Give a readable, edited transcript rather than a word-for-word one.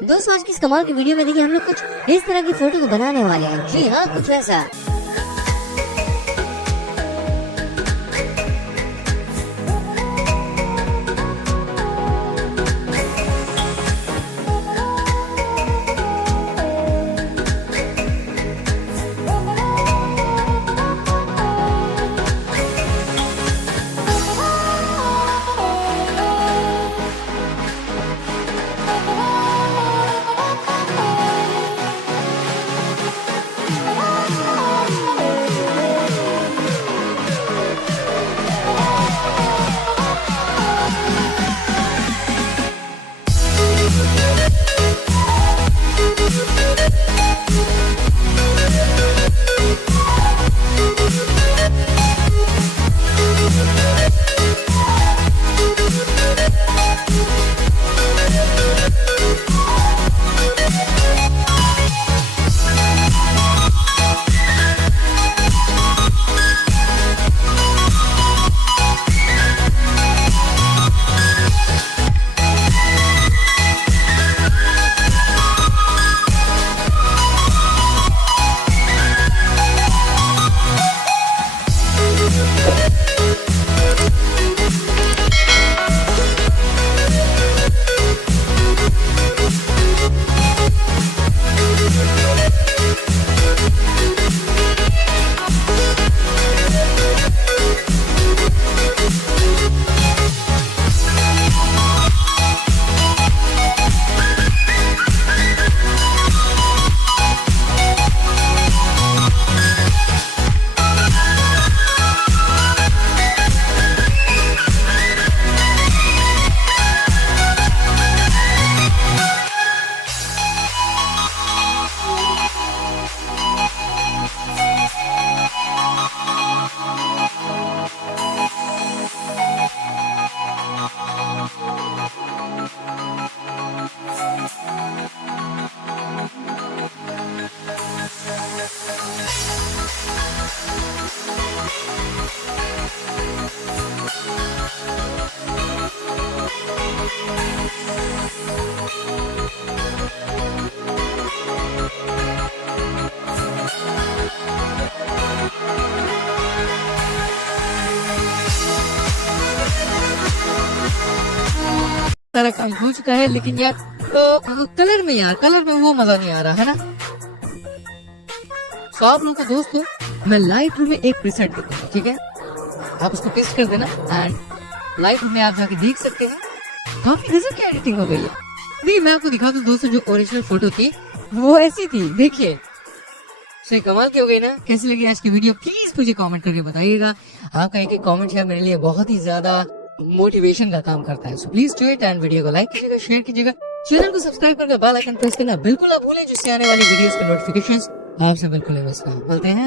दोस्तों आज की इस कमाल की वीडियो में देखिए हम लोग कुछ इस तरह की फोटो को बनाने वाले हैं। जी हाँ, कुछ ऐसा। सारा काम हो चुका है, लेकिन यार कलर में वो मजा नहीं आ रहा है ना। तो आप लोगों को दोस्तों मैं लाइट रूम में एक प्रीसेट देता हूँ, ठीक है? आप उसको पेस्ट कर देना एंड लाइट रूम में आप जाके देख सकते हैं काफी गजब की एडिटिंग हो गई है। देखिए मैं आपको दिखा दूं दोस्तों, जो ओरिजिनल फोटो थी वो ऐसी थी, देखिए सही कमाल की हो गई ना। कैसी लगी आज की वीडियो प्लीज मुझे कमेंट करके बताइएगा। आपका एक कमेंट है मेरे लिए बहुत ही ज्यादा मोटिवेशन का काम करता है। So please do it and video को लाइक कीजिएगा, शेयर कीजिएगा, चैनल को सब्सक्राइब करके बेल आइकन प्रेस करना बिल्कुल ना भूलें, जिससे आने वाली वीडियोस के नोटिफिकेशंस आपसे बिल्कुल मिस ना। मिलते हैं।